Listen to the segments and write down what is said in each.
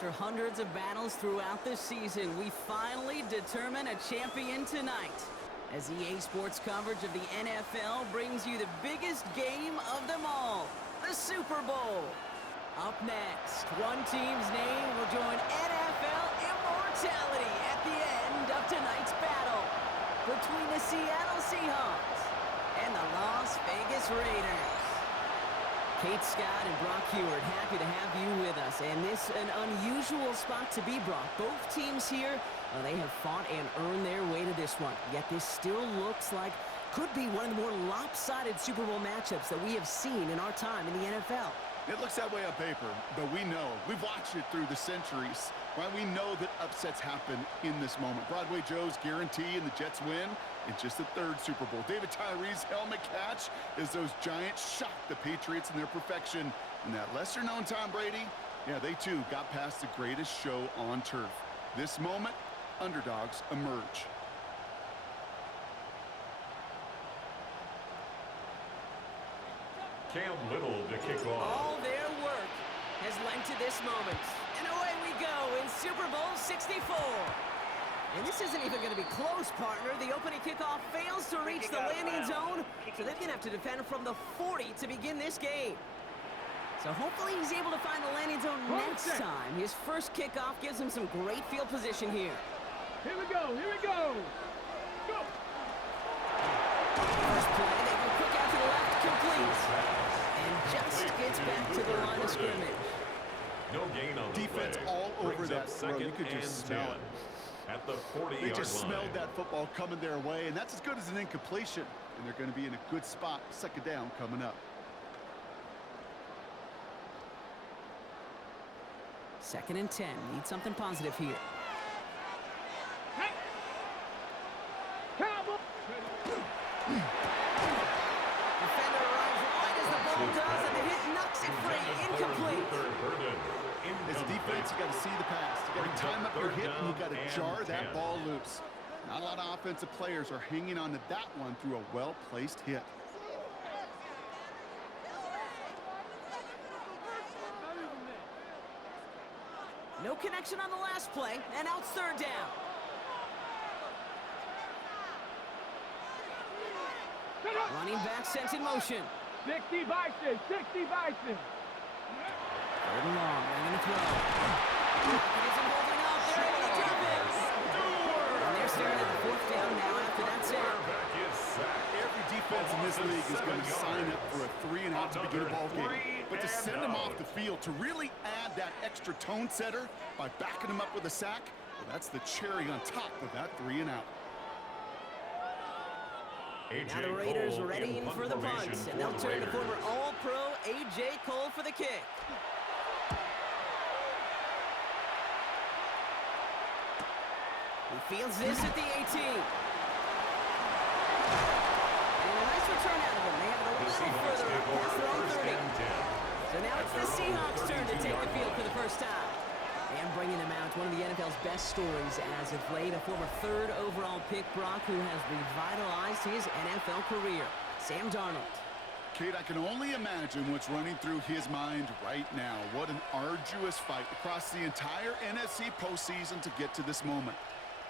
After hundreds of battles throughout the season, we finally determine a champion tonight. As EA Sports coverage of the NFL brings you the biggest game of them all, the Super Bowl. Up next, one team's name will join NFL immortality at the end of tonight's battle between the Seattle Seahawks and the Las Vegas Raiders. Kate Scott and Brock Heward, happy to have you with us. And this an unusual spot to be, Brock. Both teams here, they have fought and earned their way to this one. Yet this still looks like could be one of the more lopsided Super Bowl matchups that we have seen in our time in the NFL. It looks that way on paper, but we know. We've watched it through the centuries. Right? We know that upsets happen in this moment. Broadway Joe's guarantee and the Jets win in just the third Super Bowl. David Tyree's helmet catch as those Giants shocked the Patriots in their perfection. And that lesser-known Tom Brady, yeah, they too got past the greatest show on turf. This moment, underdogs emerge. Cam Little to kick off. All their work has led to this moment. And away we go in Super Bowl 64. And this isn't even going to be close, partner. The opening kickoff fails to reach the landing zone, so they're going to have to defend from the 40 to begin this game. So hopefully he's able to find the landing zone next time. His first kickoff gives him some great field position here. Here we go, here we go. Go. First play, they go quick out to the left, complete. And just gets back to the line of scrimmage. No gain on the Defense play. all over Brings that up throw. You could second just and smell 10 it. at the 40-yard line. They just smelled that football coming their way, and that's as good as an incompletion. And they're going to be in a good spot, second down coming up. Second and 10. Need something positive here. Hey. Cowboy. Defender arrives right as the ball does, and the hit knocks it free. Incomplete. As a defense, you got to see the pass. You got to time up your hit, and you got to jar that ball loose. Not a lot of offensive players are hanging on to that one through a well-placed hit. No connection on the last play, and now it's third down. Running back sent in motion. 60 Bison, 60 Bison. Third and long, they're going to throw. It isn't holding up, they're able to drop it. And they're staring at the fourth down now after that sack. Every defense in this league is going to sign up for a 3-and-out to begin a ball game. But to send them off the field, to really add that extra tone setter by backing them up with a sack, well, that's the cherry on top of that 3-and-out. Now the Raiders are ready in for the punt, and they'll turn to former All-Pro A.J. Cole for the kick. He fields this at the 18. And a nice return out of him. They have it a little further up past their own 30. So now it's the Seahawks' turn to take the field for the first time. And bringing them out, one of the NFL's best stories as of late, a former third overall pick, Brock, who has revitalized his NFL career, Sam Darnold. Kate, I can only imagine what's running through his mind right now. What an arduous fight across the entire NFC postseason to get to this moment.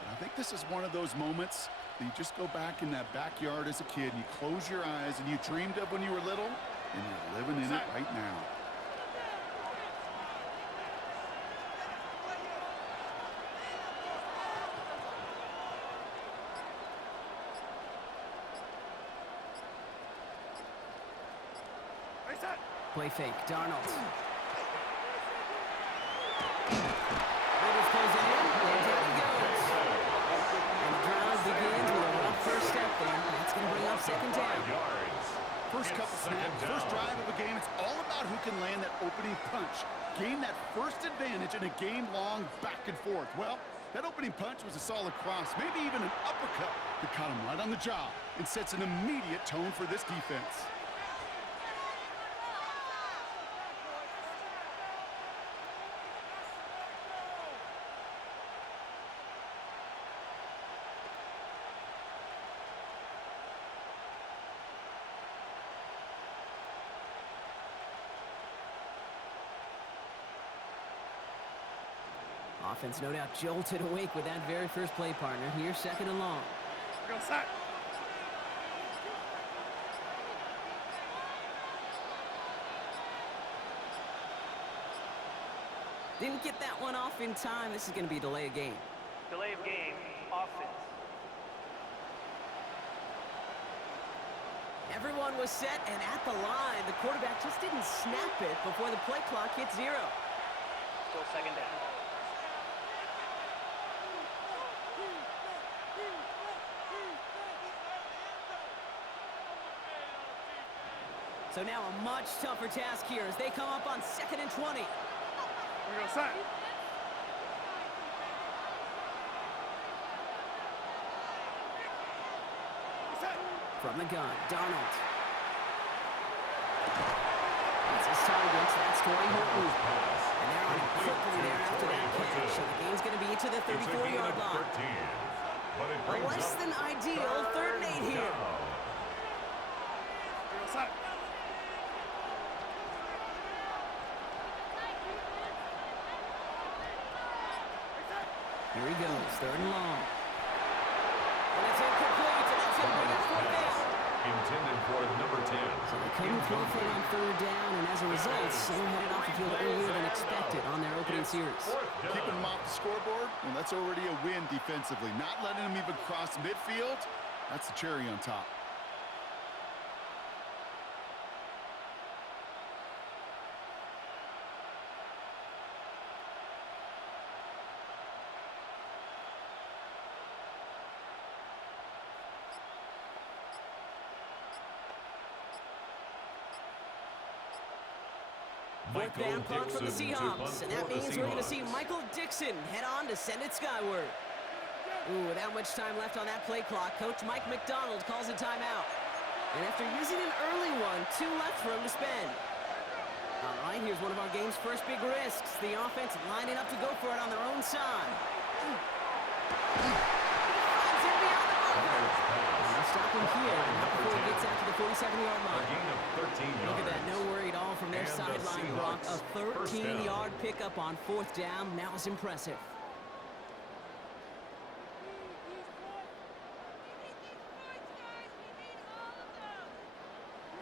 And I think this is one of those moments that you just go back in that backyard as a kid, and you close your eyes, and you dreamed of when you were little, and you're living in it right now. Play fake, Darnold. Raiders close it in, and down he goes. And the drive begins with a rough first step there. That's going to bring up second down. First couple snaps, first drive of a game, it's all about who can land that opening punch. Gain that first advantage in a game-long back and forth. Well, that opening punch was a solid cross, maybe even an uppercut that caught him right on the jaw and sets an immediate tone for this defense. Offense no doubt jolted awake with that very first play, partner. Here, 2nd and long. Go set. Didn't get that one off in time. This is going to be a delay of game. Delay of game, offense. Everyone was set and at the line. The quarterback just didn't snap it before the play clock hit 0. Still 2nd down. So now a much tougher task here as they come up on 2nd and 20. We go set. From the gun, Donald. That's his target. That's Torrey Horton. And they're on it quickly there after that catch. So the game's going to be to the 34-yard line. A less than ideal 3rd and 8 here. Here he goes, 3rd and long. And it's incomplete, and that's going to bring up 4th down. Intended for number 10. So they couldn't throw for it on 3rd down, and as a result, they're headed off the field earlier than expected on their opening series. Keeping them off the scoreboard, well, that's already a win defensively. Not letting them even cross midfield, that's the cherry on top. Fourth down punt from the Seahawks, and that means we're going to see Michael Dixon head on to send it skyward. Ooh, without much time left on that play clock, Coach Mike McDonald calls a timeout. And after using an early one, 2 left for him to spend. All right, here's one of our game's first big risks. The offense lining up to go for it on their own side. Finds him beyond the marker. They'll stop him here, not before he gets out to the 47-yard line. A gain of 13 yards. Look at that, no worry at all from their sideline block. A 13-yard pickup on 4th down. That was impressive.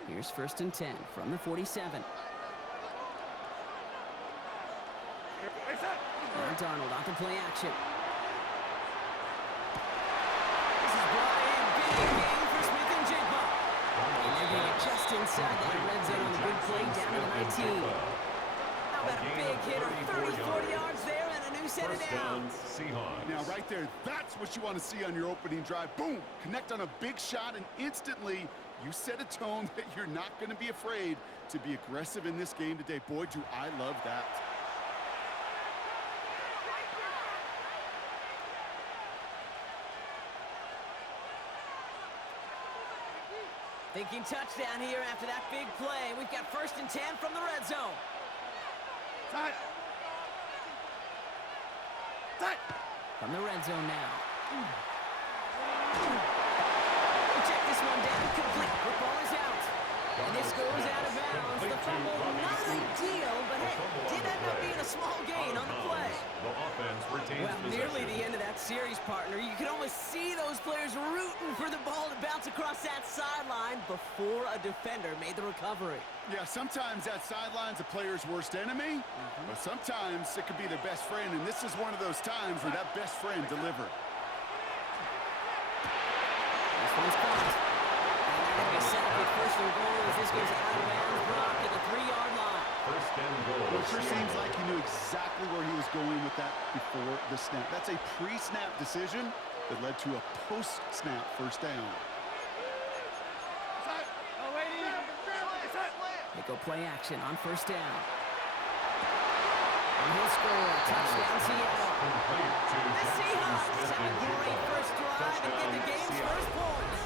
Here's 1st and 10 from the 47. And Darnold off the play action. This is brought in. Big game for Smith and Jigba. And they're going to get just inside that red zone on the big play down to the 19. How about a big hit of 30, 40 yards there and a new set of downs. Now, right there, that's what you want to see on your opening drive. Boom! Connect on a big shot, and instantly you set a tone that you're not going to be afraid to be aggressive in this game today. Boy, do I love that. Thinking touchdown here after that big play. We've got 1st and 10 from the red zone. From the red zone now. Check this one down. Complete. Football is out. And this goes out of bounds. The fumble, not ideal, but hey, did end up being a small gain on the play. The offense retains Well, nearly the end of that series, partner. You can almost see those players rooting for the ball to bounce across that sideline before a defender made the recovery. Yeah, sometimes that sideline's a player's worst enemy, but sometimes it could be their best friend, and this is one of those times where that best friend delivered. This one's caught. And they're going to be set up with 1st and goal as this goes out of bounds. Brock at the 3-yard line. 1st and goal. Well, it sure seems like he knew exactly where he was going with that before the snap. That's a pre-snap decision that led to a post-snap 1st down. They go play action on 1st down. And he'll score. Touchdown, Seattle. The Seahawks have a great first drive and get the game's first points.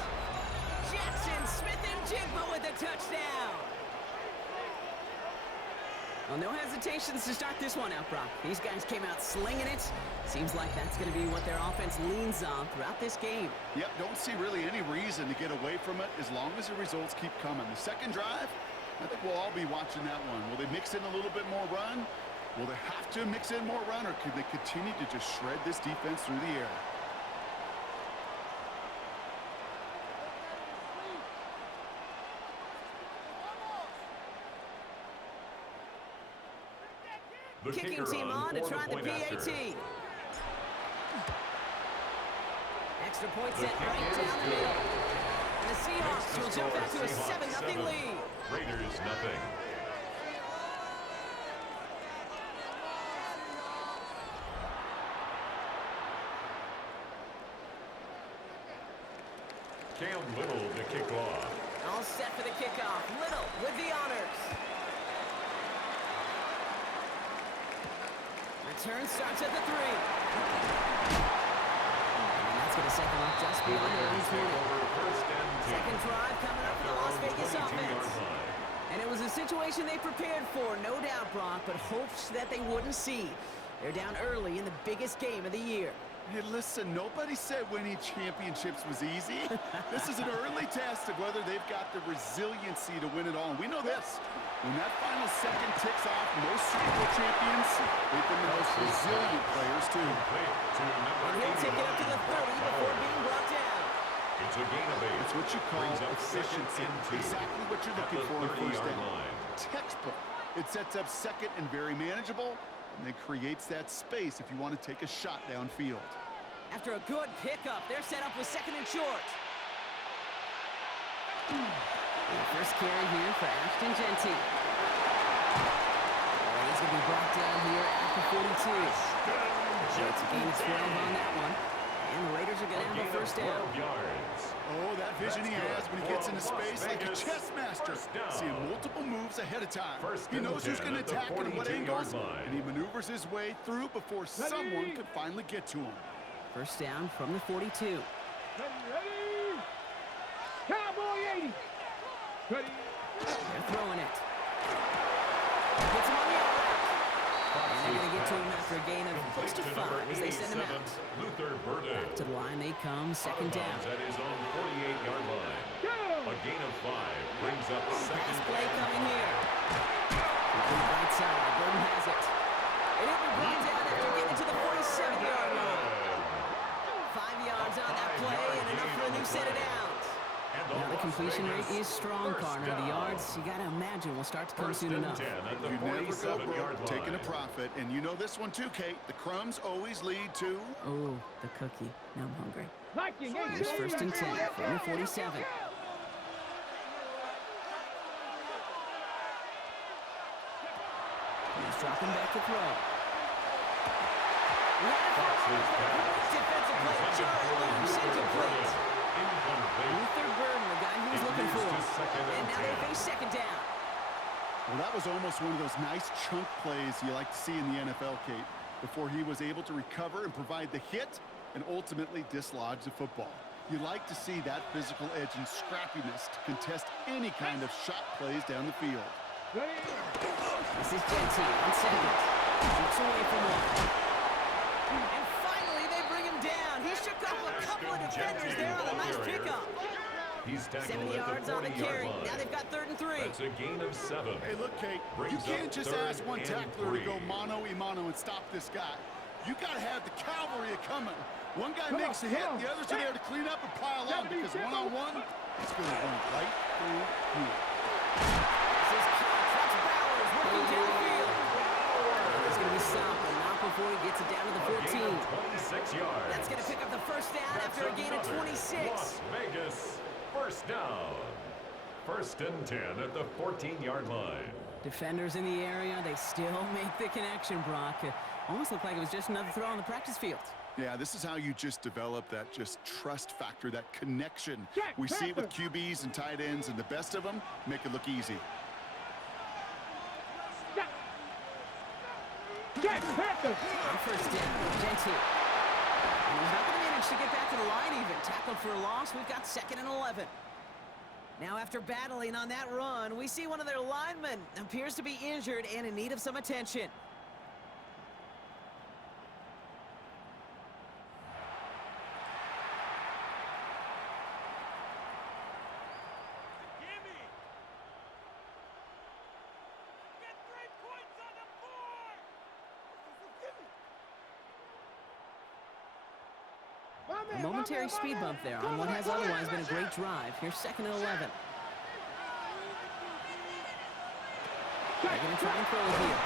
Jackson, Smith, and Jigba with a touchdown. Well, no hesitations to start this one out, Brock. These guys came out slinging it. Seems like that's going to be what their offense leans on throughout this game. Yep, don't see really any reason to get away from it as long as the results keep coming. The second drive, I think we'll all be watching that one. Will they mix in a little bit more run? Will they have to mix in more run, or can they continue to just shred this defense through the air? The Kicking kicker team on to for try the point PAT. after. Extra point The set kick right is down the good. middle. And the Seahawks will jump out to a Seahawks 7-0 lead. Raiders nothing. Cam Little to kick off. All set for the kickoff. Little with the honors. Return starts at the 3. And that's going to set them up just beyond their own 20. First and 10. Second drive coming up for the Las Vegas offense. And it was a situation they prepared for, no doubt, Brock, but hopes that they wouldn't see. They're down early in the biggest game of the year. Hey, listen, nobody said winning championships was easy. This is an early test of whether they've got the resiliency to win it all. And we know this. When that final second ticks off, most Super Bowl champions, they've been the most resilient players, too. And he'll take it up to the 30 before being brought down. It's a gain of 8. It's what you call Brings up efficiency. second and 2. Exactly what you're At looking the for in first 30-yard down. line. Textbook. It sets up second and very manageable, and then creates that space if you want to take a shot downfield. After a good pickup, they're set up with second and short. The first carry here for Ashton Genty. He's going to be brought down here at the 42. So it's a gain of 12 on that one. And the Raiders are going to have a first down. Oh, that vision he has when he gets into space like a chess master. Seeing multiple moves ahead of time. He knows who's going to attack and what angles, and he maneuvers his way through before someone can finally get to him. First down from the 42. Ready. Cowboy 80. Ready. They're throwing it. Gets him on the outright. And they're going to get to him after a gain of close to 5 as they send him out. Back to the line they come, second down. At his own 48-yard line. A gain of 5 brings up Pass second play down. coming here. Complete right side. Burton has it. And he'll be brought down after getting to the 47-yard line. 5 yards on that play and enough for a new set of downs. Now the completion rate is strong, partner. The yards, you got to imagine, will start to come soon enough. You never go broke taking a profit. And you know this one too, Kate. The crumbs always lead to... Oh, the cookie. Now I'm hungry. Viking Here's first and 10 from the 47. He's dropping back to throw. Defensive play, Charlie Loose, incomplete. Luther Burden, the guy he was looking for. And now they face second down. Well, that was almost one of those nice chunk plays you like to see in the NFL, Kate, before he was able to recover and provide the hit and ultimately dislodge the football. You like to see that physical edge and scrappiness to contest any kind of shot plays down the field. This is Genty on second. Keeps away from one. And finally, they bring him down. He shook off a couple of defenders there on a nice pickup. He's 70 yards on the carry. Now they've got 3rd and 3. That's a gain of 7. Hey, look, Kate, you can't just ask one tackler to go mano-a-mano and stop this guy. You got to have the cavalry coming. One guy makes a hit, the others are there to clean up and pile on, because one-on-one, it's going to run right through you. This is Cox Bowers working downfield. He's going to be stopped, but not before he gets it down to the 14. 26 yards. That's going to pick up the first down after a gain of 26. Las Vegas, first down. First and 10 at the 14-yard line. Defenders in the area, they still make the connection, Brock. It almost looked like it was just another throw on the practice field. Yeah, this is how you just develop that just trust factor, that connection. We see it with QBs and tight ends, and the best of them make it look easy. On first down, Genty. And he's not going to manage to get back to the line even. Tackled for a loss. We've got 2nd and 11. Now after battling on that run, we see one of their linemen appears to be injured and in need of some attention. A momentary speed bump there on what has otherwise been a great drive. Here's 2nd and 11. They're going to try and throw it here.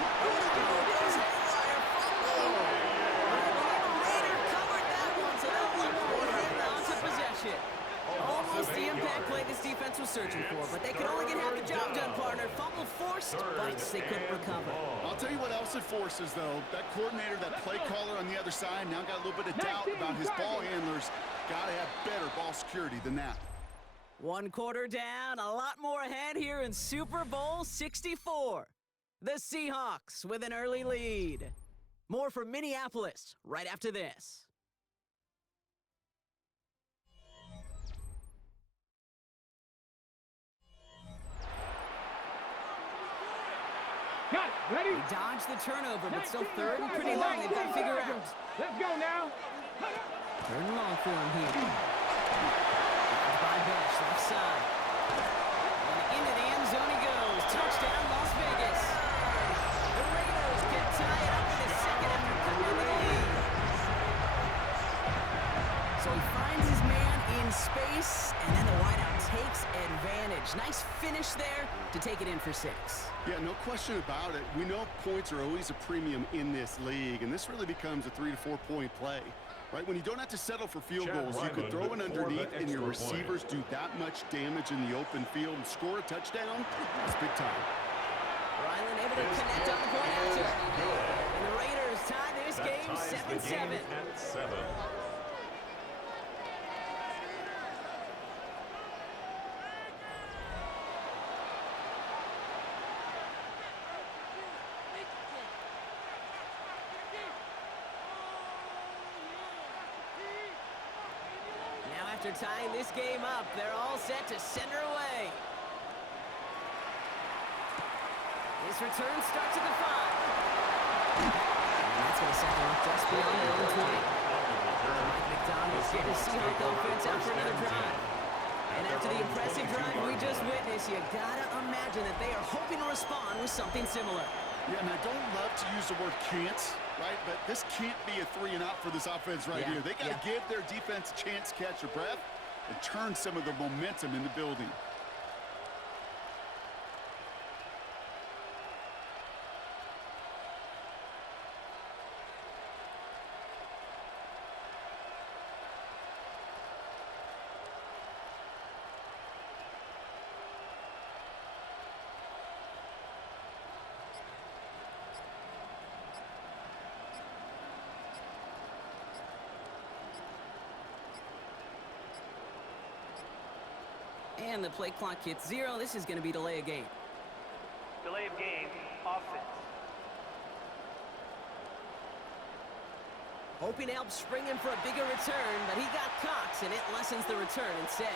Almost the impact play this defense was searching for, but they could only get half the job done, partner. Fumble forced, bites they couldn't recover. I'll tell you what else it forces, though. That coordinator, that play caller on the other side, now got a little bit of doubt about his ball handlers. Got to have better ball security than that. 1 quarter down, a lot more ahead here in Super Bowl 64. The Seahawks with an early lead. More from Minneapolis right after this. Got it. Ready? They dodged the turnover, but still 3rd and pretty long. They've got to figure out. Let's go now. 3rd and long for him here. By Bush, left side. And into the end zone he goes. Touchdown, Las Vegas. The Raiders can tie it up in the 2nd after cutting the lead. So he finds his man in space, and then the wideout takes advantage. Nice finish there to take it in for 6. Yeah, no question about it. We know points are always a premium in this league, and this really becomes a 3 to 4 point play. Right, when you don't have to settle for field goals, you could throw it underneath and your receivers do that much damage in the open field and score a touchdown. That's big time. Ryland able to connect on the point after. And the Raiders tie this game 7-7. At 7. After tying this game up, they're all set to send her away. This return starts at the 5. And that's going to set them up just beyond their own 20. Mike McDonald's getting the Seahawks offense out for another drive. And after the impressive drive we just witnessed, you got to imagine that they are hoping to respond with something similar. Yeah, and I don't love to use the word can't, right? But this can't be a 3 and out for this offense right here. They got to give their defense a chance to catch their breath and turn some of the momentum in the building. And the play clock hits 0. This is going to be delay of game. Delay of game, offense. Hoping to help spring him for a bigger return, but he got Cox, and it lessens the return instead.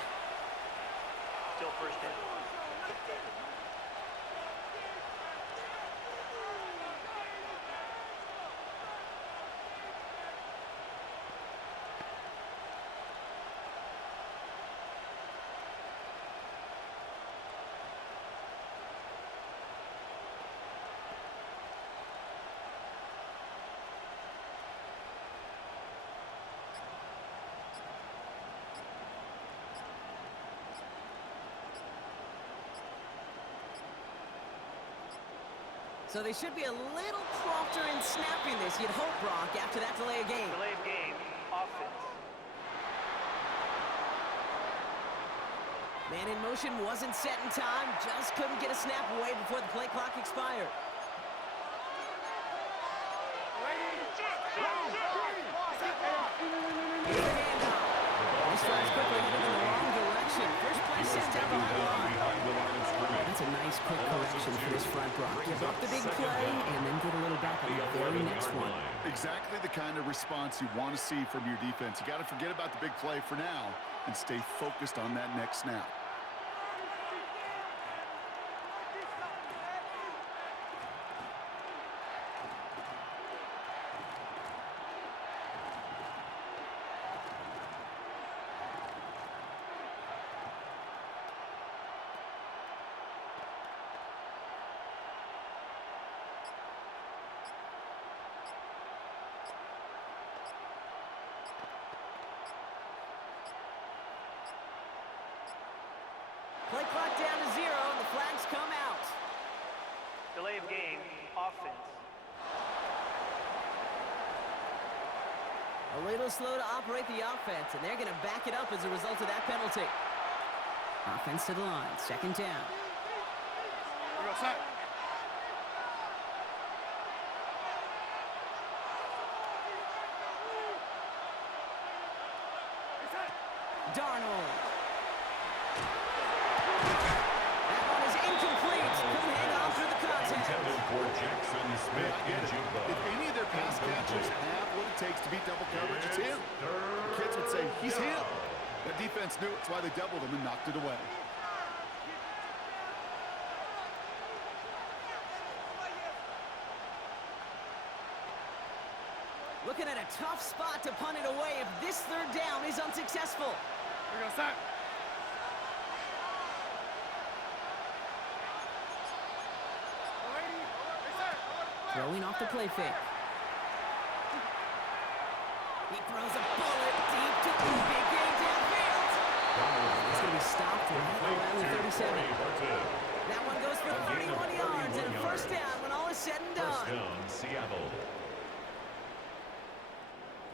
Still 1st down. So they should be a little prompter in snapping this, you'd hope, Brock, after that delay of game. Delay of game, offense. Man in motion wasn't set in time, just couldn't get a snap away before the play clock expired. Here's the handoff. This drive's quickly headed in the wrong direction. First play sent down behind the line. That's a nice quick correction for this front, Brock. Give up the big play and then get a little back on the very next one. Exactly the kind of response you want to see from your defense. You got to forget about the big play for now and stay focused on that next snap. Play clock down to 0, and the flags come out. Delay of game, offense. A little slow to operate the offense, and they're going to back it up as a result of that penalty. Offense to the line, second down. Darnold. That one is incomplete. Couldn't hang on through the contact. Intended for Jackson Smith in Juba. If any of their pass catchers have what it takes to beat double coverage, it's him. The kids would say, he's him. That defense knew it. That's why they doubled him and knocked it away. Looking at a tough spot to punt it away if this third down is unsuccessful. Throwing off the play fake. He throws a bullet deep to the big game downfield. It's going to be stopped around the 37. That one goes for 31 yards and a first down when all is said and done. First down, Seattle.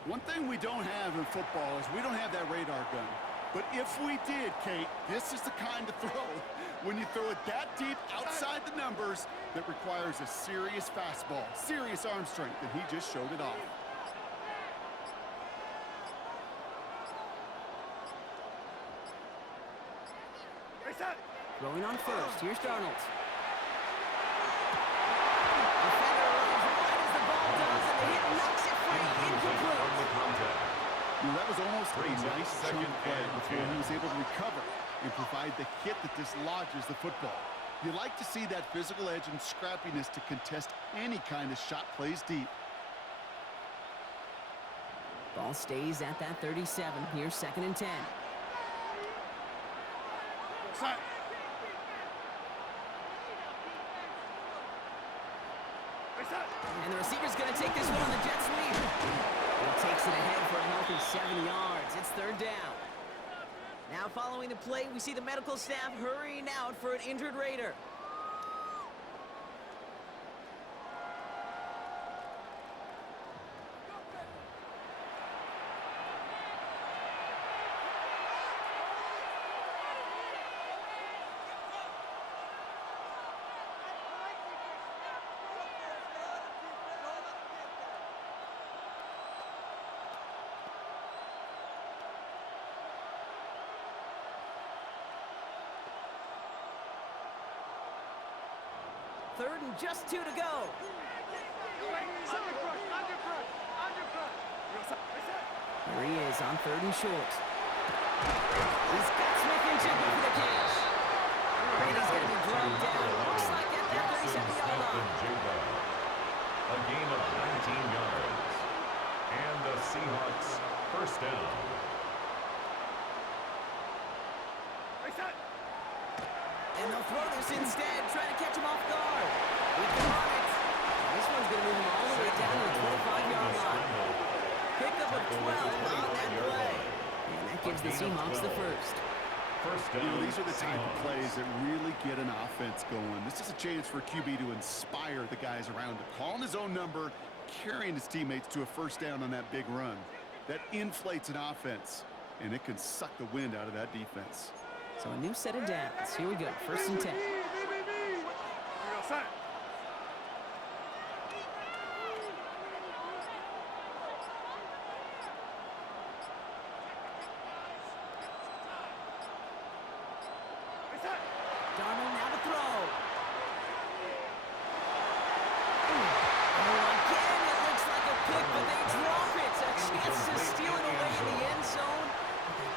One thing we don't have in football is we don't have that radar gun. But if we did, Kate, this is the kind of throw when you throw it that deep outside the numbers that requires a serious fastball, serious arm strength, and he just showed it off. Throwing on first. Here's Darnold. Defender runs right as the ball does, and the hit knocks it free. Incomplete. That was almost a nice chunk play before he was able to recover and provide the hit that dislodges the football. You like to see that physical edge and scrappiness to contest any kind of shot plays deep. Ball stays at that 37. Here's second and 10. And the receiver's going to take this one on the Jets lead. He takes it ahead for a healthy 7 yards. It's third down. Now following the play, we see the medical staff hurrying out for an injured Raider. Third and just 2 to go. There he is on third and short. He's got Smith and Jigba for the catch. Brady's going to be drugged down. Looks like at that 37-yard line. A gain of 19 yards. And the Seahawks first down. And they'll throw this instead, trying to catch him off guard. With them on it. This one's going to move him all the way down to the 25-yard line. Pickup of 12 on that play. And that gives the Seahawks the first. First down. You know, these are the type of plays that really get an offense going. This is a chance for QB to inspire the guys around him. Calling his own number, carrying his teammates to a first down on that big run. That inflates an offense, and it can suck the wind out of that defense. So a new set of downs. Here we go. First and 10. Darnold now to throw. Oh, again, it looks like a pick, but they drop it. A chance to steal it away in the end zone.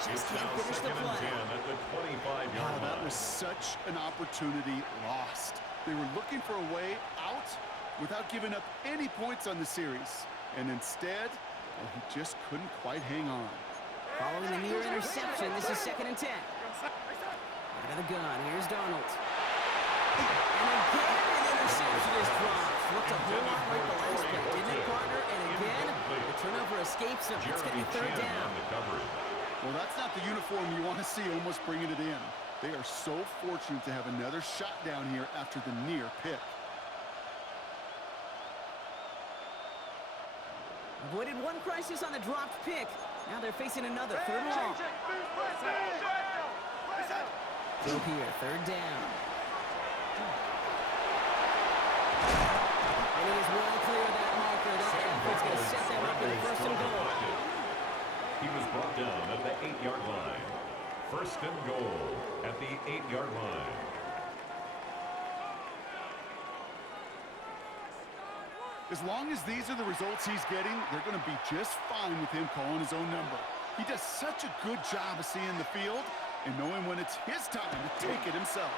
Just can't finish the play. At the 25-yard line. That was such an opportunity lost. They were looking for a way out without giving up any points on the series. And instead, well, he just couldn't quite hang on. Following the near interception, this is second and 10. Out of the gun, here's Darnold. And again, an interception is dropped. Looked a whole lot like the last play, didn't it, partner? And again, the turnover escapes him. It's going to be third down. Well, that's not the uniform you want to see almost bringing it in. They are so fortunate to have another shot down here after the near pick. Avoided one crisis on the dropped pick. Now they're facing another 3rd and long. Throw here, 3rd down. And he is well clear of that marker. That effort's going to set them up with a 1st and goal. He was brought down at the 8-yard line. 1st and goal at the 8-yard line. As long as these are the results he's getting, they're going to be just fine with him calling his own number. He does such a good job of seeing the field and knowing when it's his time to take it himself.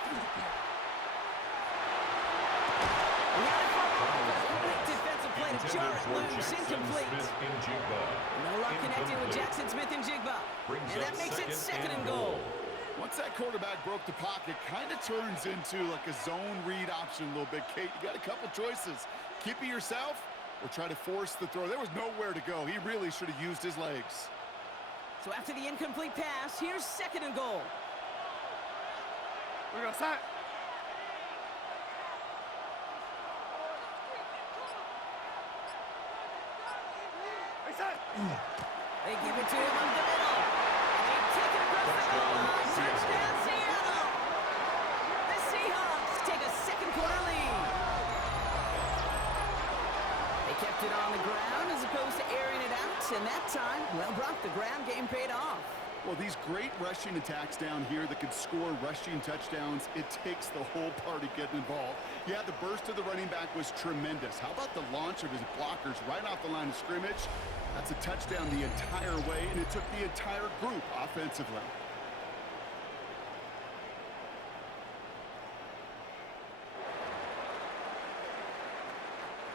Defensive play to jar it loose, incomplete. No luck connecting with Jackson Smith-Njigba. And that makes it 2nd and goal. Once that quarterback broke the pocket, kind of turns into like a zone read option a little bit. Kate, you got a couple choices. Keep it yourself or try to force the throw. There was nowhere to go. He really should have used his legs. So after the incomplete pass, here's 2nd and goal. We're going to set. They give it to him up the middle. And they take it across the goal line. Touchdown, Seattle! The Seahawks take a 2nd quarter lead. They kept it on the ground as opposed to airing it out. And that time, well, Brock, the ground game paid off. Well, these great rushing attacks down here that could score rushing touchdowns, it takes the whole party getting involved. Yeah, the burst of the running back was tremendous. How about the launch of his blockers right off the line of scrimmage? That's a touchdown the entire way, and it took the entire group offensively.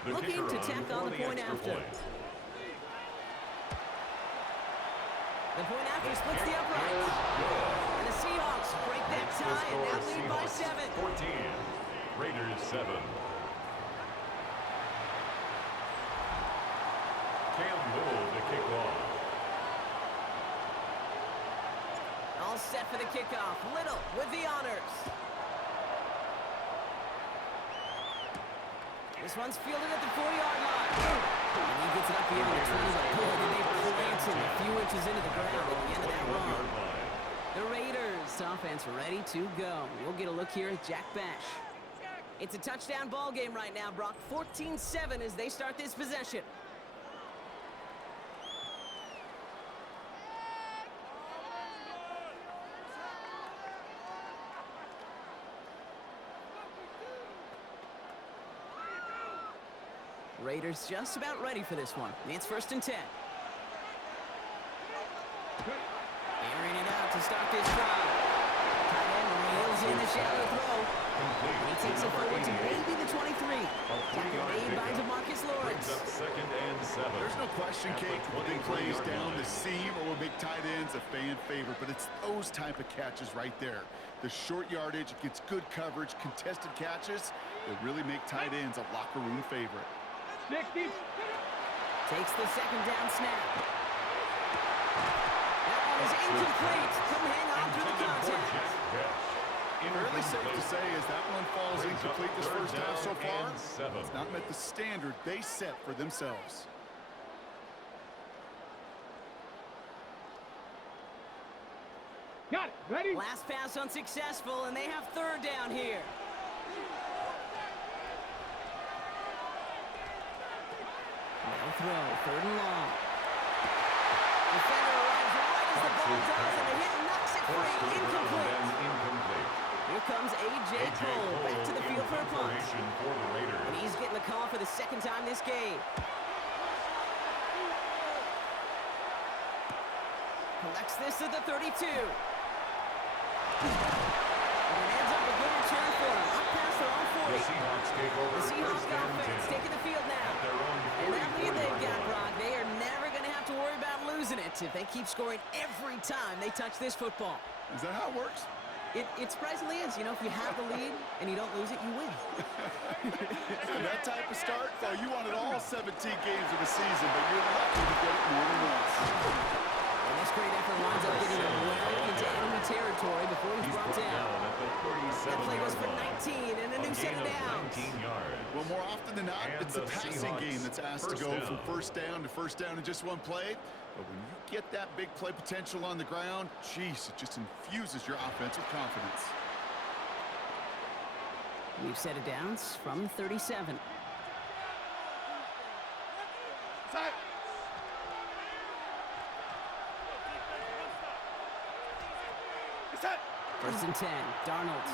Looking to tack on the point after. The point after splits the uprights. And the Seahawks break that tie and now lead by 7. 14. Raiders 7. Cam Little to kick off. All set for the kickoff. Little with the honors. This one's fielded at the 4-yard line. And he gets it up here in the 20. Boy, did they plant him a few inches into the ground at the end of that run. The Raiders offense ready to go. We'll get a look here at Jack Bash. It's a touchdown ball game right now, Brock. 14-7 as they start this possession. Raiders just about ready for this one. It's 1st and 10. Airing it out to start this drive. Tight end reels in the shallow throw. He takes it forward to maybe the 23. Tackle made by DeMarcus Lawrence. 2nd and 7. There's no question, Kate, big plays down the seam or big tight ends, a fan favorite, but it's those type of catches right there. The short yardage, it gets good coverage, contested catches that really make tight ends a locker room favorite. 60. Takes the 2nd down snap. That one is incomplete. Couldn't hang on through the contact. Fairly safe to say as that one falls incomplete this first half so far, it's not met the standard they set for themselves. Got it. Ready? Last pass unsuccessful, and they have 3rd down here. No throw, 3rd and long. Defender arrives right as the ball does, and the hit knocks it free. Incomplete. Here comes A.J. Cole back to the field for a punt. And he's getting the call for the 2nd time this game. Collects this at the 32. And it ends up a good return for him. Up past their own 40. The Seahawks take over. The Seahawks offense taking the field now. And that lead they've got, Brock, they are never going to have to worry about losing it if they keep scoring every time they touch this football. Is that how it works? It surprisingly is. You know, if you have the lead and you don't lose it, you win. That type of start, well, you wanted all 17 games of the season, but you're lucky to get it more than once. And this great effort winds up getting him well into enemy territory before he's brought down. At the 37-yard That play was for line. 19 and a new set of downs. 19 yards. Well, more often than not, And it's the the passing Seahawks game that's asked to first go down. from first down to first down in just one play. But when you get that big play potential on the ground, geez, it just infuses your offense with confidence. We've set of downs from 37. First and 10. Darnold.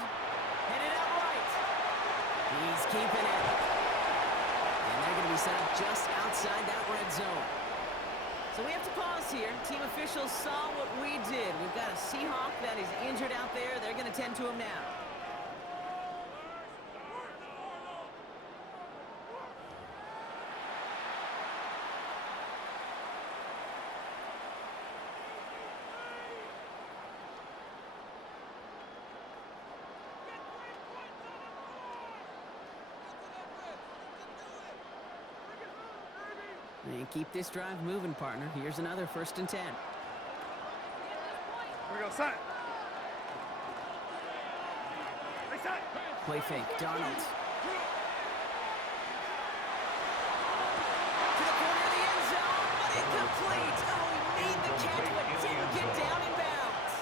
Headed out right. He's keeping it. And they're going to be set up just outside that red zone. So we have to pause here. Team officials saw what we did. We've got a Seahawk that is injured out there. They're going to tend to him now. And keep this drive moving, partner. Here's another first and 10. Here we go, set. Play fake. Darnold. To the corner of the end zone, but incomplete. Oh, he made the catch, but didn't get down in bounds.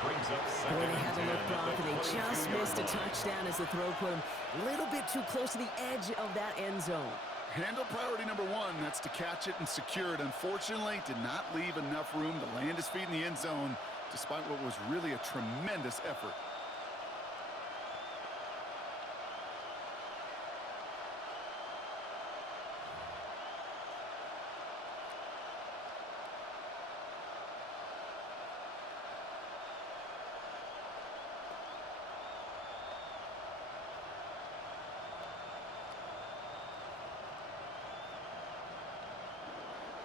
Brings up Boy, second they had to and look 10 back, at and the they just 22-yard missed a line. touchdown as the throw put him a little bit too close to the edge of that end zone. Handle priority number one, that's to catch it and secure it. Unfortunately, did not leave enough room to land his feet in the end zone, despite what was really a tremendous effort.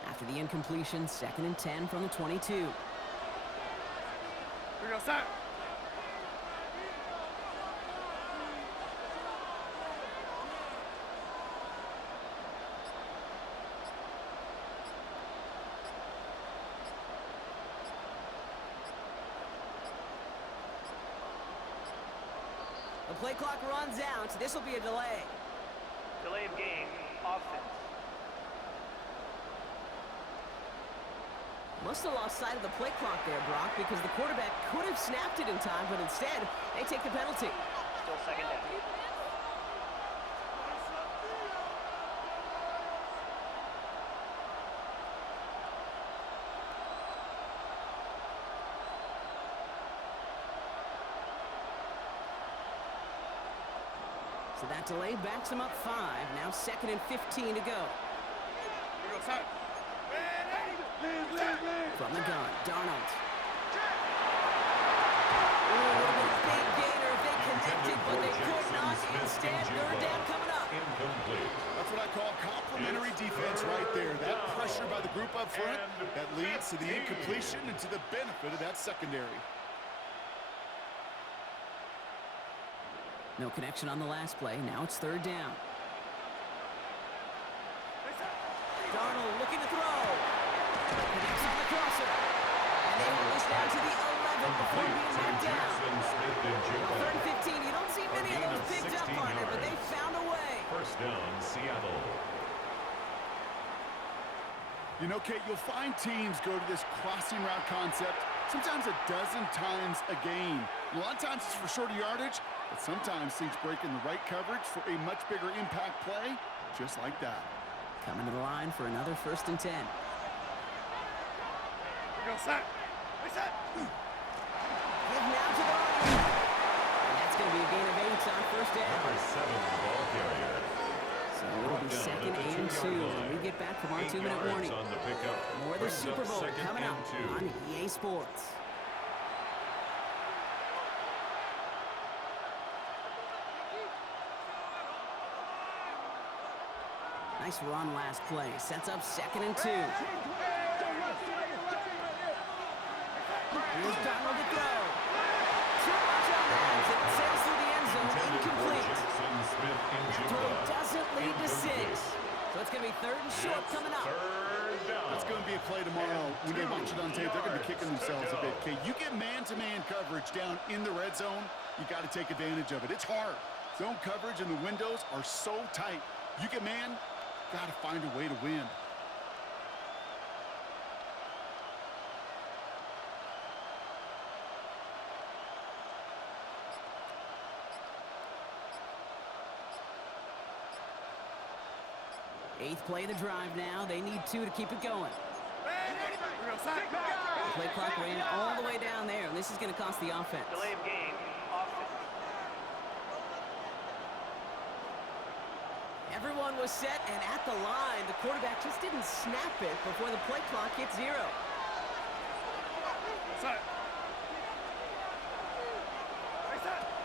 After the incompletion, second and 10 from the 22. Here we go, set. The play clock runs out. This will be a delay. Delay of game, offense. Must have lost sight of the play clock there, Brock, because the quarterback could have snapped it in time, but instead, they take the penalty. Still second down. So that delay backs them up 5. Now second and 15 to go. Here we go, set. From the gun, Darnold. Ooh, would have been a big gainer if they connected, but they could not. Instead, third down coming up. Incomplete. That's what I call complementary defense right there. That pressure by the group up front, that leads to the incompletion and to the benefit of that secondary. No connection on the last play. Now it's third down. Darnold looking to throw. Connects on the crosser. And they hold this down to the 11 before being knocked down. Well, third and 15. You don't see many of those picked up on it, but they found a way. First down, Seattle. You know, Kate, you'll find teams go to this crossing route concept sometimes a dozen times a game. A lot of times it's for shorter yardage, but sometimes things break in the right coverage for a much bigger impact play, just like that. Coming to the line for another first and 10. Here we go, set. Reset. Give now to the running back. And that's going to be a gain of 8 on first down. Number 7, the ball carrier. So it'll be second and 2 when we get back from our 2-minute warning. On the pickup. More of the Brings Super up Bowl second coming and up 2. on EA Sports. Nice run last play. Sets up second and 2. Here's Darnold to throw. Too much on that. It sails through the end zone. Incomplete. Jackson Smith That throw doesn't lead to 6. So it's going to be 3rd and short coming up. 3rd down. It's going to be a play tomorrow. When they watch it on tape, they're going to be kicking themselves a bit. Okay, you get man-to-man coverage down in the red zone, you got to take advantage of it. It's hard. Zone coverage and the windows are so tight. You get man, got to find a way to win. Eighth play of the drive now. They need 2 to keep it going. The play clock ran all the way down there, and this is going to cost the offense. Delay of game, offense. Everyone was set, and at the line, the quarterback just didn't snap it before the play clock hit 0.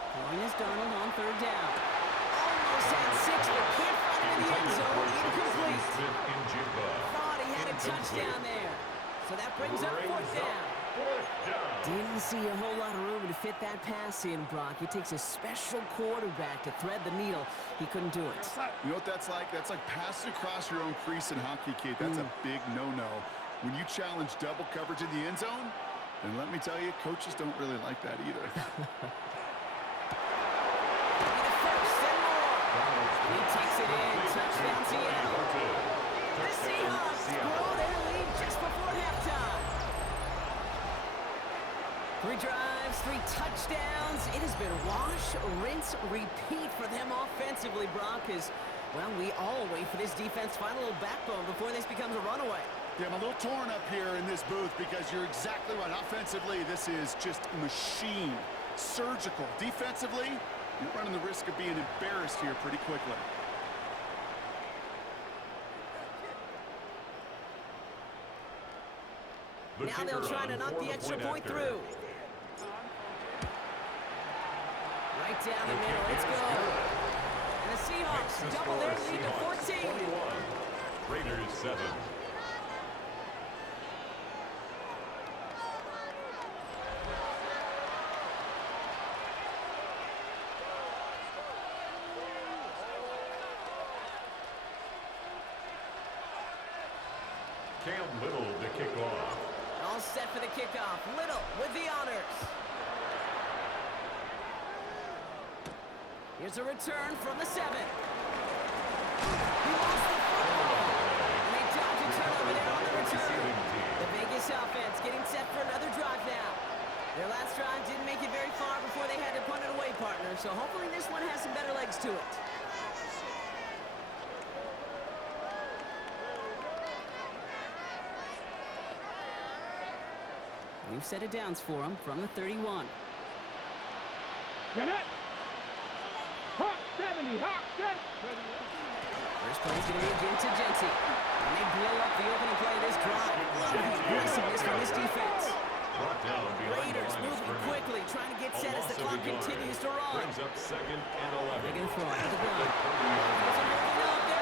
Throwing is Darnold on 3rd down. Almost had 6, but can't find him in the end zone. Incomplete. Thought he had a touchdown there. So that brings up 4th down. Didn't see a whole lot of room to fit that pass in, Brock. It takes a special quarterback to thread the needle. He couldn't do it. You know what that's like? That's like passing across your own crease in hockey, kid. That's a big no-no. When you challenge double coverage in the end zone, then let me tell you, coaches don't really like that either. He takes it in. Touchdown, Seattle. The Seahawks grow their lead just before halftime. 3 drives, 3 touchdowns. It has been wash, rinse, repeat for them offensively, Brock, as, well, we all wait for this defense to find a little backbone before this becomes a runaway. Yeah, I'm a little torn up here in this booth because you're exactly right. Offensively, this is just machine. Surgical. Defensively, you're running the risk of being embarrassed here pretty quickly. Now they'll try to knock the extra point through. Right down the middle. Let's go. And the Seahawks double their lead to 14. 21. Raiders 7. Cam Little to kick off. All set for the kickoff. Little with the honors. Here's a return from the 7. He lost the football. And they dodge a turnover there on the return. The Vegas offense getting set for another drive now. Their last drive didn't make it very far before they had to punt it away, partner. So hopefully this one has some better legs to it. New set of downs for him from the 31. Get it! Hawk 70, Hawk 70! First play is going to be again to Jency. And they blow up the opening play of this drive. Love the aggressiveness from this defense. Raiders moving quickly, trying to get set as the clock continues to run. Brings up 2nd and 11. They're going to throw out of the gun. They're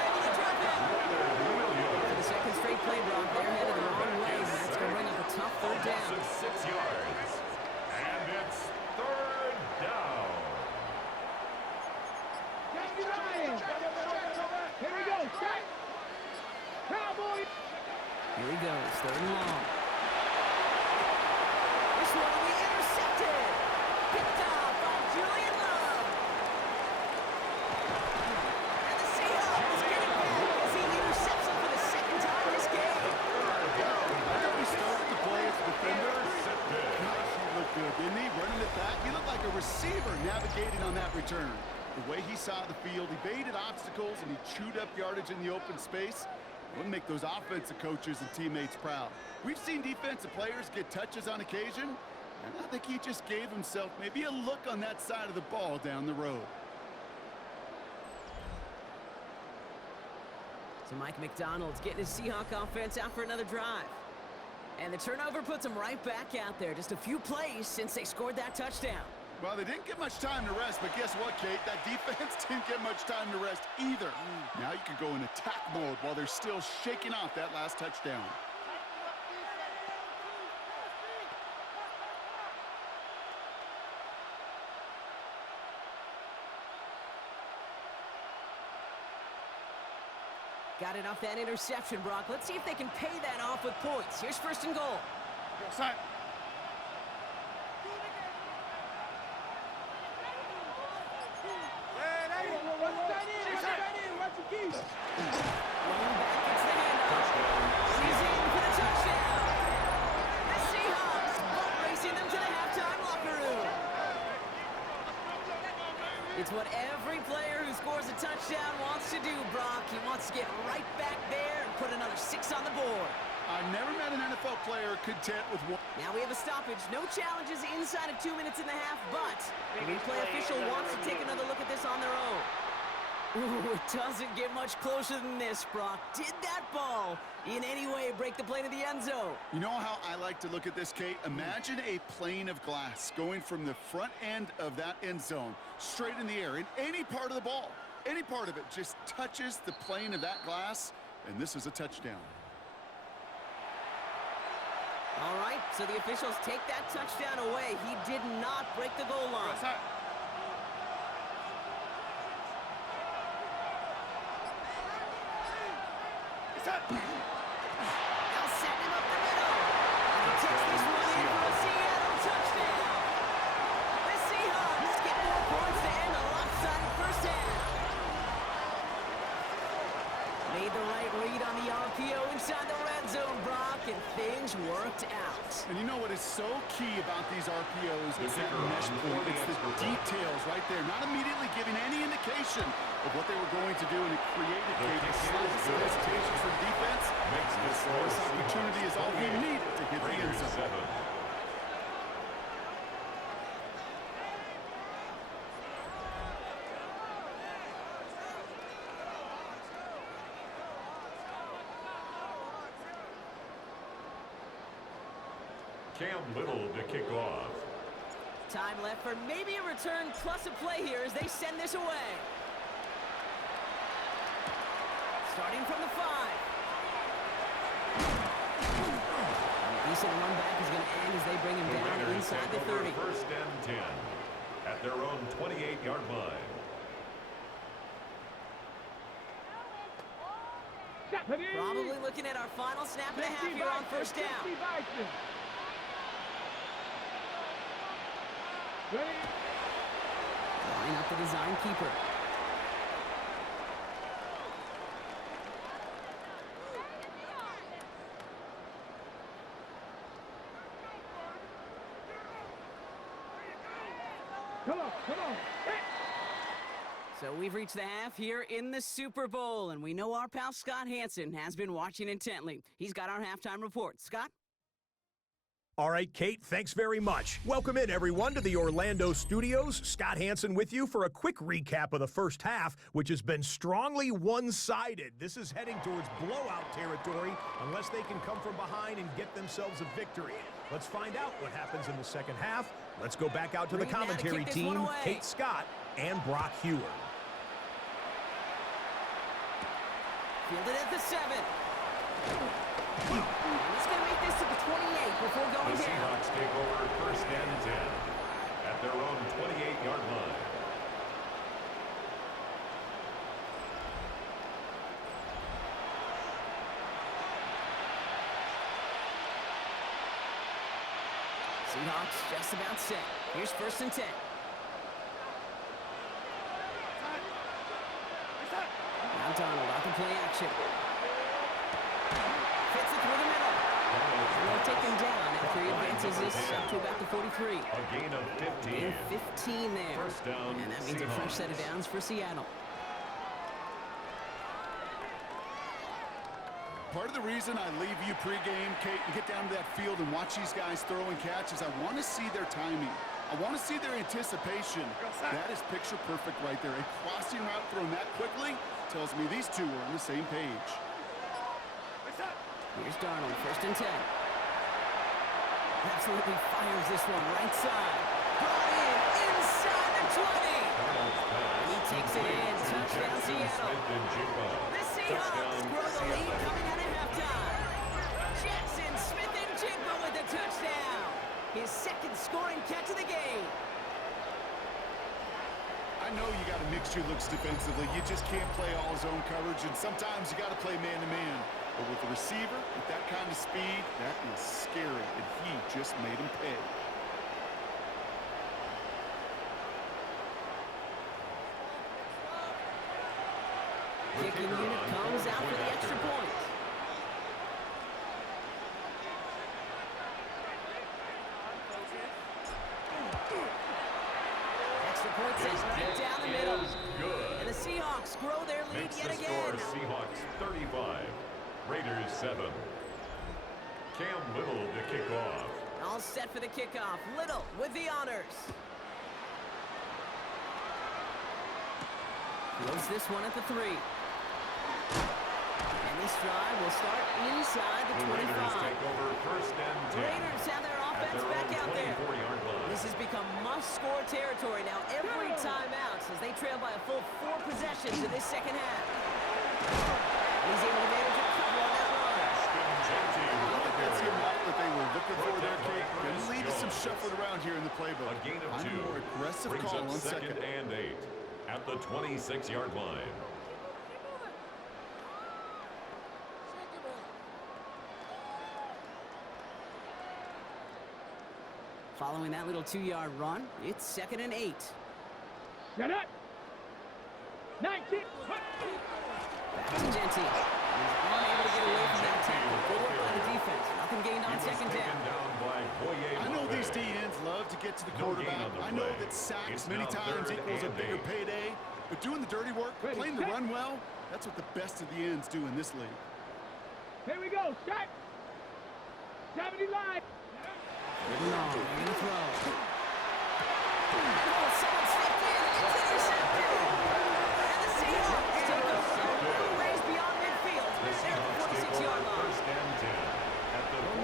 able to drop it. For the second straight play, Brock, they're headed the wrong way. That's going to bring up a tough 3rd down. 6 yards. And it's 3rd down. Here we go, strike! Cowboy! Here he goes, 3rd and long. This one will be intercepted. Picked off by Julian Love. And the Seahawks get it back as he intercepts him for the 2nd time this game. He started the play as a defender. Gosh, he looked good, didn't he? Running it back. He looked like a receiver navigating on that return. The way he saw the field, he baited obstacles, and he chewed up yardage in the open space. It would make those offensive coaches and teammates proud. We've seen defensive players get touches on occasion, and I think he just gave himself maybe a look on that side of the ball down the road. So Mike McDonald's getting his Seahawk offense out for another drive. And the turnover puts them right back out there. Just a few plays since they scored that touchdown. Well, they didn't get much time to rest, but guess what, Kate? That defense didn't get much time to rest either. Now you can go in attack mode while they're still shaking off that last touchdown. Got it off that interception, Brock. Let's see if they can pay that off with points. Here's first and goal. Set. Rolling back, it's the handoff. He's in for the touchdown. The Seahawks boat racing them to the halftime locker room. It's what every player who scores a touchdown wants to do, Brock. He wants to get right back there and put another 6 on the board. I've never met an NFL player content with one. Now we have a stoppage. No challenges inside of 2 minutes and a half, but the replay official wants to take another look at this on their own. Ooh, it doesn't get much closer than this, Brock. Did that ball in any way break the plane of the end zone? You know how I like to look at this, Kate? Imagine a plane of glass going from the front end of that end zone straight in the air. In any part of the ball, any part of it just touches the plane of that glass, and this is a touchdown. All right, so the officials take that touchdown away. He did not break the goal line. Now setting him up the middle. And he takes this one in for a Seattle touchdown. The Seahawks get more points to end a lopsided first half. Made the right read on the RPO inside the red zone, Brock, and things worked out. And you know what is so key about these RPOs is that mesh point. It's the details right there, not immediately giving any indication of what they were going to do, and it created the slightest hesitation for defense. This opportunity is all he needed to hit the end zone. Cam Little to kick off. Time left for maybe a return plus a play here as they send this away. Starting from the 5. And a decent run back is going to end as they bring him down inside the 30. First and 10 at their own 28-yard line. Probably looking at our final snap and a half here on first down. Line up the design keeper. Come on. So we've reached the half here in the Super Bowl, and we know our pal Scott Hansen has been watching intently. He's got our halftime report. Scott? All right, Kate, thanks very much. Welcome in, everyone, to the Orlando studios. Scott Hansen with you for a quick recap of the first half, which has been strongly one-sided. This is heading towards blowout territory unless they can come from behind and get themselves a victory. Let's find out what happens in the second half. Let's go back out to the commentary team, Kate Scott and Brock Hewer. Fielded at the 7. And he's going to make this to the 28 before going The down. Seahawks take over first and 10 at their own 28-yard line. Seahawks just about set. Here's first and 10. Now Donald out to play action. Fits it through the middle. And they'll take him down after he advances this up to about the 43. A gain of 15. Gain 15 there. First down, And that means a fresh set of downs for Seattle. Part of the reason I leave you pregame, Kate, and get down to that field and watch these guys throw and catch is I want to see their timing. I want to see their anticipation. That is picture perfect right there. A crossing route thrown that quickly tells me these two are on the same page. Here's Darnold, first and 10. Absolutely fires this one right side. Brought in inside the 20. And he takes it in. Touchdown Seattle. The Seahawks grow the lead coming out of halftime. Jackson Smith-Njigba with the touchdown. His second scoring catch of the game. I know you got to mixed you looks defensively. You just can't play all zone coverage, and sometimes you got to play man-to-man. But with the receiver, with that kind of speed, that is scary, and he just made him pay. Kicking unit comes out for the extra point. Extra point is right down the middle. And the Seahawks grow their lead yet again. Seahawks 35, Raiders 7. Cam Little to kick off. All set for the kickoff. Little with the honors. Loads this one at the 3. And this drive will start inside the 25. Raiders take over first and 10. Raiders have their offense back out there. This has become must-score territory now every time out as they trail by a full 4 possessions in this second half. He's able to manage a couple on that run. I think that's the amount that they were looking for there, Kate. Going to lead to some shuffling around here in the playbook. A gain of 2. More aggressive brings call up on second and 8 at the 26-yard line. Following that little 2-yard run, it's second and 8. Set up. 19. Back to Genty. He's unable to get away from that tackle. Good work by the defense. Nothing gained on second down. I know these D-ends love to get to the quarterback. I know that sacks many times equals a bigger payday. But doing the dirty work, playing the run well, that's what the best of the ends do in this league. Here we go. Set. 70 line. Long, they're going to throw. Oh, someone stepped in. It's intercepted. And the Seahawks take a little ways beyond midfield. They're at the 46-yard line.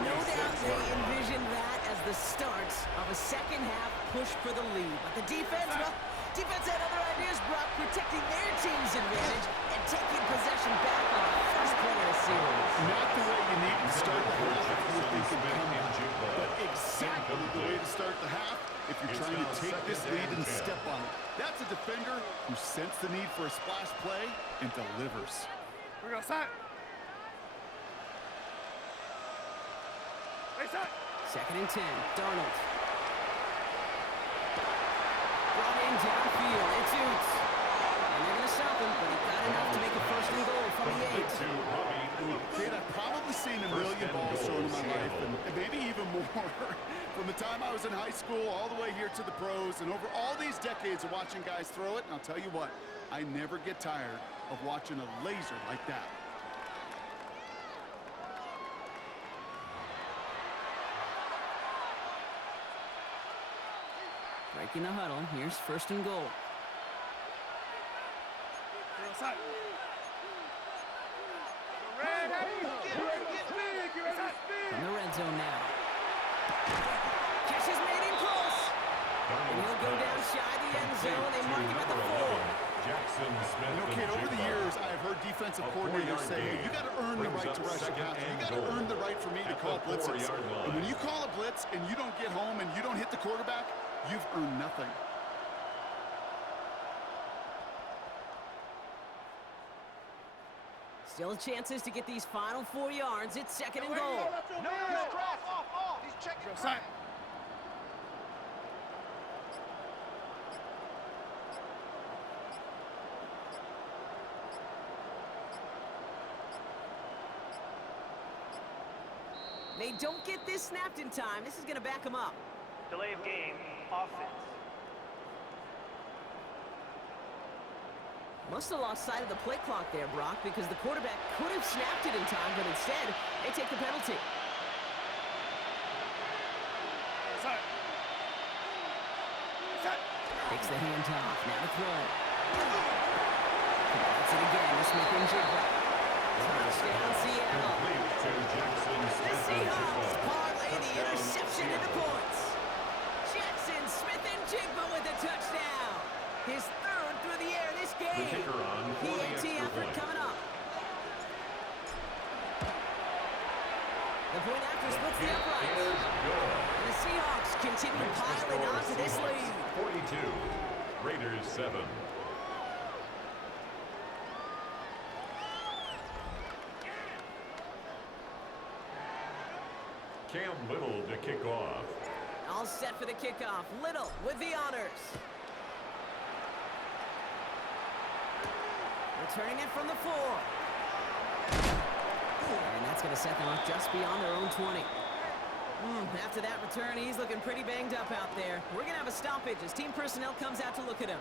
No doubt they envisioned that as the start of a second half push for the lead. But the defense, well, defense had other ideas, Brock, protecting their team's advantage and taking possession back on the first play of the series. Not the way you need to start the half if you're thinking comeback, but exactly the way to start the half if you're trying to take this lead and step on it. That's a defender who sensed the need for a splash play and delivers. We're going to set. Second and 10, Darnold. Brought in downfield, it's Oots. And they're going to stop him, but he got enough to make a first and goal from the 8. Kate, I've probably seen a million balls thrown in my life, and maybe even more. From the time I was in high school all the way here to the pros, and over all these decades of watching guys throw it, and I'll tell you what, I never get tired of watching a laser like that. Breaking the huddle, here's first and goal. From the red zone now. Catch is made in close. And he'll go down shy the end zone. They mark him at the 4. You know, Kate, over the years, I've heard defensive coordinators say, you got to earn the right to rush the passer. You got to earn the right for me to call blitzes. And when you call a blitz and you don't get home and you don't hit the quarterback, you've earned nothing. Still chances to get these final 4 yards. It's second and goal. No, off. He's checking. They don't get this snapped in time. This is going to back them up. Delay of game, offense. Must have lost sight of the play clock there, Brock, because the quarterback could have snapped it in time, but instead, they take the penalty. Takes the handoff. Now to throw. That's it again. The Smith-Njigba. Touchdown, Seattle. The Seahawks parlay the interception into points. Jackson Smith-Njigba with a touchdown. His third through the air this game. PAT effort coming up. The point after splits the uprights. And the Seahawks continue piling on to this lead. 42, Raiders 7. Cam Little to kick off. All set for the kickoff. Little with the honors. Returning it from the 4. And that's going to set them up just beyond their own 20. After that return, he's looking pretty banged up out there. We're going to have a stoppage as team personnel comes out to look at him.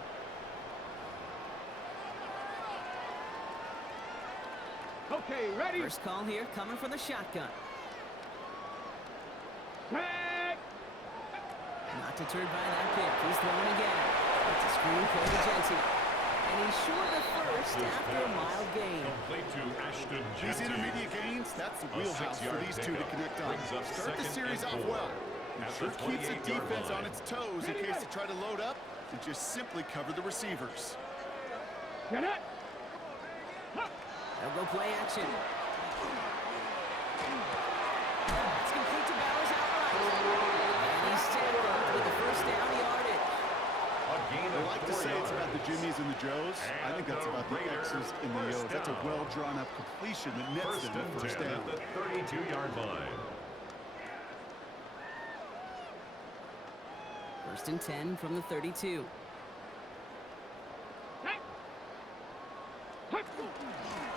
Okay, ready? First call here coming from the shotgun. Tag! Not deterred by that pick. He's throwing again. It's a screen for Benjamynn. And he's short of first after a mild gain. Complete to Ashton These Jeanty. intermediate gains, that's the wheelhouse for these two to connect on. Start the series off well. It sure keeps the defense on its toes in case they try to load up and just simply cover the receivers. Get it! They'll go play action. It's complete to Bowers outright. And he's tackled with the first down yardage. A gain I of like to 4 say it's about the yards. Jimmies and the Joes. I think that's about the Raiders, X's and the O's. first That's a down. well-drawn-up completion that nets First them and the first 10 down. at the 32-yard line. First and 10 from the 32. Hey!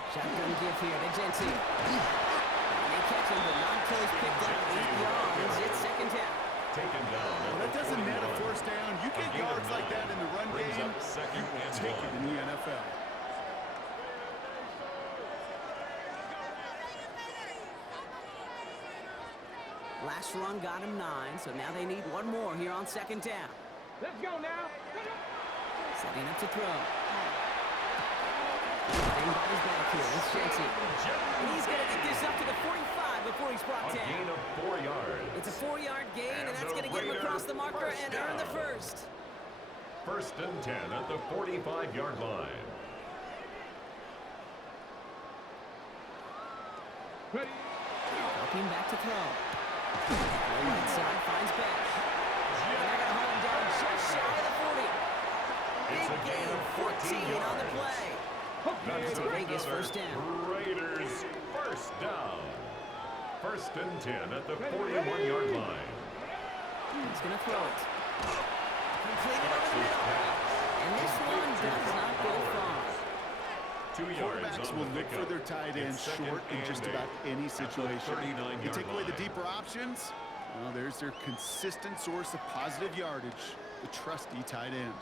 Shotgun give here to Jensen. And they catch him, but not until he's picked up 8 yards. It's second down. Taken down. Well, that doesn't net a first down. You get gain of yards like 9. that in the run Brings game, up second you and take it 1. in the NFL. Last run got him 9, so now they need one more here on second down. Let's go now. Setting up to throw. Bang by his back here. It's Jensen. And he's going to get this up to the 45 before he's brought A down. gain of 4 yards. It's a 4-yard gain, and that's going to get him across the marker and earn the first. First and 10 at the 45-yard line. Ready? Dropping back to throw. The right side finds Bash. And they're going to hold him down just shy of the 40. It's Big a gain gain, of 14 14 on the yards. play. That's It's a Vegas another first down. Raiders first down. First and 10 at the 41-yard line. He's going to throw it. Completed over the middle. And this one does not go far. 2 yards Quarterbacks on will the look for pickup. their tight end It's second short in and just 8 about any at the situation. 39-yard You take away the line. deeper options, well, there's their consistent source of positive yardage, the trusty tight end.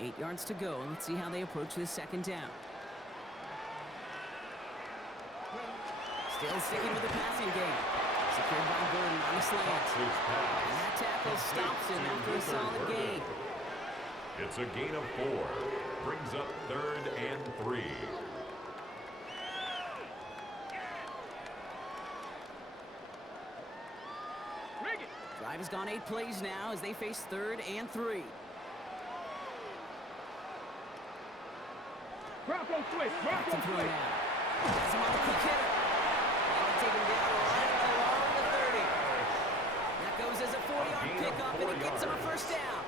8 yards to go. Let's see how they approach this second down. Still sticking with the passing game. Secured by Burton on the slant. His And pass. that tackle stops him after a solid gain. It's a gain of 4. Brings up 3rd and 3. Rig it. Drive has gone 8 plays now as they face 3rd and 3. Bronco switch. To Bronco throw switch. now. Has him on a quick hitter. And they take him down right along the 30. That goes as a 4-yard gain of pickup, 4 and it gets him a yards. first down.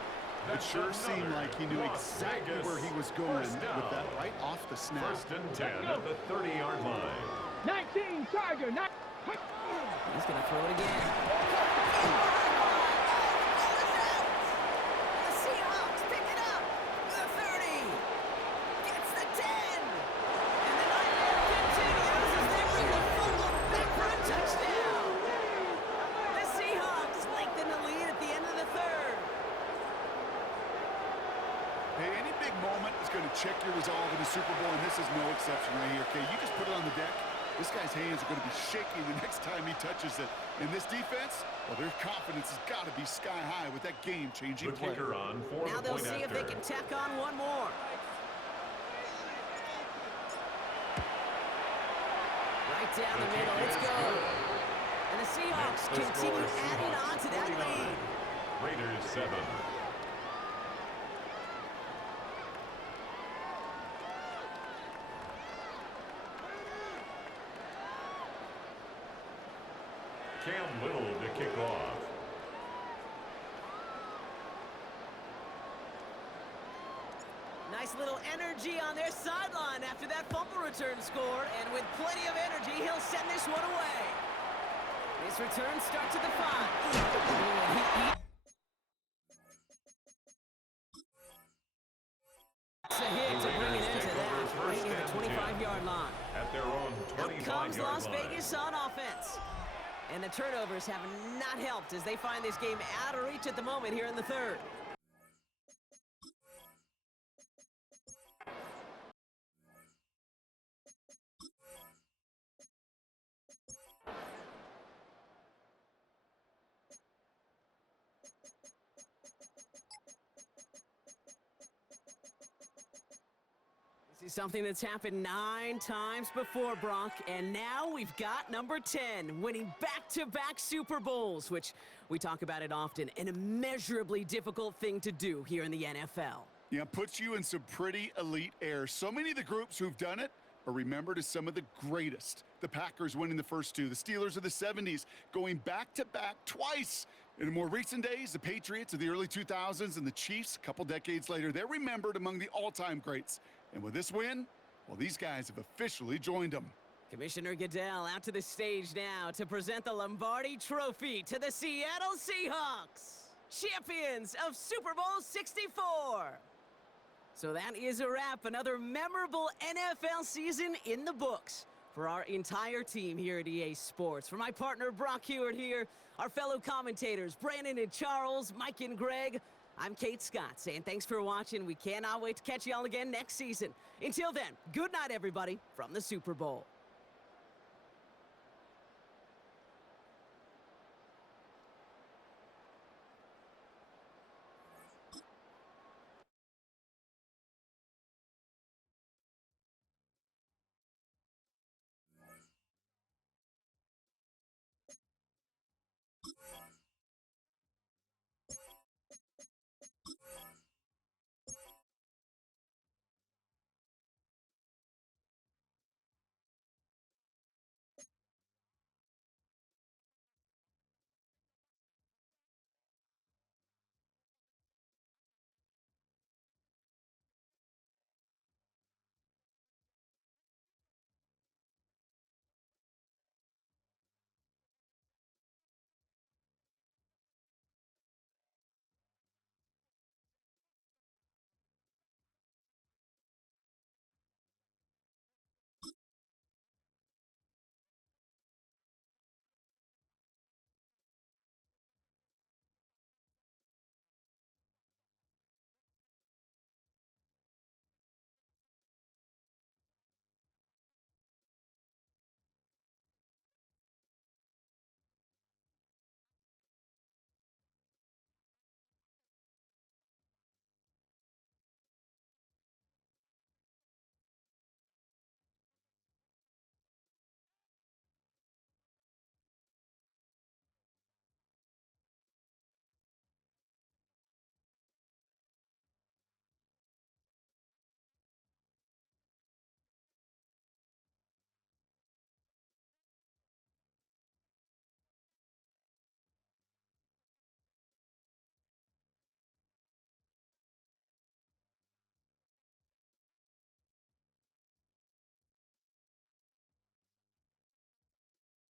It sure seemed like he knew Las exactly Vegas where he was going first with down. that right off the snap. First and 10 at the 30-yard line. 19 Tiger. He's going to throw it again. The Seahawks pick it up. The 30. Gets the 10. And the nightmare continues as they bring the fumble back for a touchdown. The Seahawks lengthen the lead at the end of the 3rd. Hey, any big moment is going to check your resolve in the Super Bowl, and this is no exception right here, okay? You just put it on the deck. This guy's hands are going to be shaking the next time he touches it. In this defense, well, their confidence has got to be sky high with that game-changing The play. kicker on for Now the they'll point see if after. they can tack on one more. Right down the middle. It's good. And the Seahawks The score continue is adding Seahawks on to that 49, lead. Raiders 7. Cam Little to kick off. Nice little energy on their sideline after that fumble return scored. And with plenty of energy, he'll send this one away. His return starts at the 5. It's a hit to bring it into that, right near the 25-yard line. At their own 25-yard line. Comes Las Vegas on offense. And the turnovers have not helped as they find this game out of reach at the moment here in the third. This is something that's happened 9 times before, Brock, and now we've got number 10, winning back-to-back Super Bowls, which we talk about it often, an immeasurably difficult thing to do here in the NFL. Yeah, puts you in some pretty elite air. So many of the groups who've done it are remembered as some of the greatest. The Packers winning the first 2, the Steelers of the 70s going back-to-back twice. In more recent days, the Patriots of the early 2000s and the Chiefs a couple decades later, they're remembered among the all-time greats. And with this win, well, these guys have officially joined them. Commissioner Goodell out to the stage now to present the Lombardi Trophy to the Seattle Seahawks, champions of Super Bowl 64. So that is a wrap. Another memorable NFL season in the books for our entire team here at EA Sports. For my partner, Brock Hewitt here, our fellow commentators, Brandon and Charles, Mike and Greg, I'm Kate Scott saying thanks for watching. We cannot wait to catch y'all again next season. Until then, good night, everybody, from the Super Bowl.